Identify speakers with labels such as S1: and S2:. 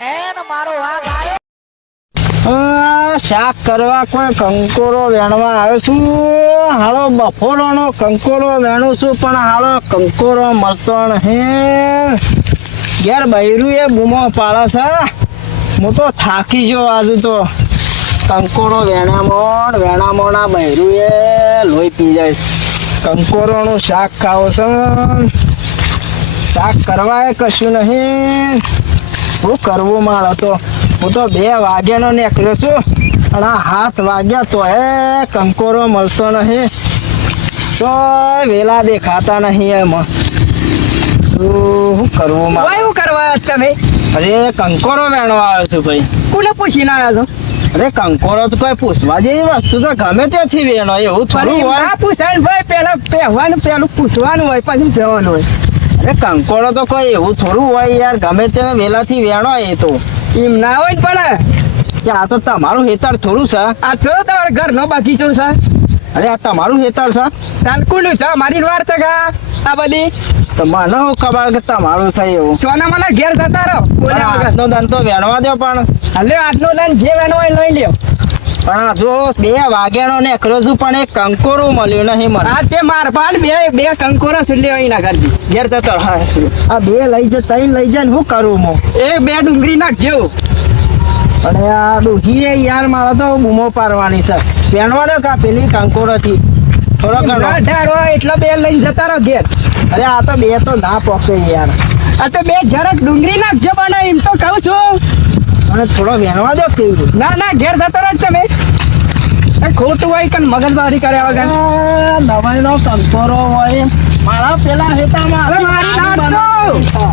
S1: N મારો વાઘ આવ્યો.
S2: શાક કરવા કોઈ કંકોરો વેણવા આવ્યો છું. હાલો બફોરોનો કંકોરો વેણું છું, પણ હાલો, કંકોરો મળતો નહીં. ઘેર બૈરું એ બૂમો પાડે છે. હું તો થાકી ગયો આજે તો. કંકોરો વેણામોણ, વેણામોણા બૈરું એ લોહી પી જાય. કંકોરોનું શાક ખાવો છે? શાક કરવાય કશું નહીં. શું કરવું મારે તો? હું તો બે વાગ્યાનો નીકળ્યો છું અને હાથ વાગ્યા તો એ કંકોરો મળતો નહીં. તો વેલા દેખાતા નહીં એમાં. શું કરવું મારે?
S3: શું કરવા તમે?
S2: અરે કંકોરો વેણો આવ્યો છું ભાઈ.
S3: કોને પૂછીને ના છો?
S2: અરે કંકોરો તો કોઈ પૂછવા જેવી વસ્તુ તો ગમે ત્યાંથી વેણો એવું થોડું હોય.
S3: પૂછાય ભાઈ પેલા પહેવાનું પેલું પૂછવાનું હોય પછી જવાનું હોય.
S2: અરે કંકોડો તો કોઈ એવું થોડું હોય યાર ગમે તેને વેલાથી વેણો એ તો.
S3: એમ ના હોય પણ
S2: કે આ તો તમારું હેતર થોડું છે.
S3: આ તો તમારા ઘરનો બગીચો છે?
S2: અરે આ તમારું હેતર છે.
S3: તાલકુનું છે મારી વાર છે કા આ બધી.
S2: તો મને હું ખબર કે તમારું છે એવું?
S3: સોના મને ઘેર જતા રહો.
S2: આજનો ધંધો વેણવા દો પણ.
S3: હલ્યો આજનો લઈને જે વેણો હોય લઈ લ્યો.
S2: પણ જો બે વાગ્યાનો ને છું પણ એક કંકોરું મળ્યું નહીં મને.
S3: આ તે માર પાડ બે બે કંકોરો સુલ્લી હોય ના કરજી ઘેર જતો રહો
S2: આ બે લઈ જાય તઈ લઈ જાય ને શું કરું મો?
S3: એ બે ડુંગળી નાખજો
S2: અને આ ડૂઘી યાર મારો તો બૂમો પારવાની છે. પહેણવાનો કા પેલી કંકોરોથી? થોડો ઘણો.
S3: હોય એટલે બે લઈને જતા રહો ઘેર.
S2: અરે આ તો બે તો ના પોકે યાર.
S3: આ તો બે જરાક ડુંગળી નાખજો પણ
S2: અને થોડો વેણવા દો કેવું
S3: ના ના ઘેર જતો રહો તમે. ખોટું હોય કે મગજમારી કર્યા વગર?
S2: નવાઈ નો કંકોરો હોય. મારા પેલા હેતામાં
S3: મારા મારી નાખો.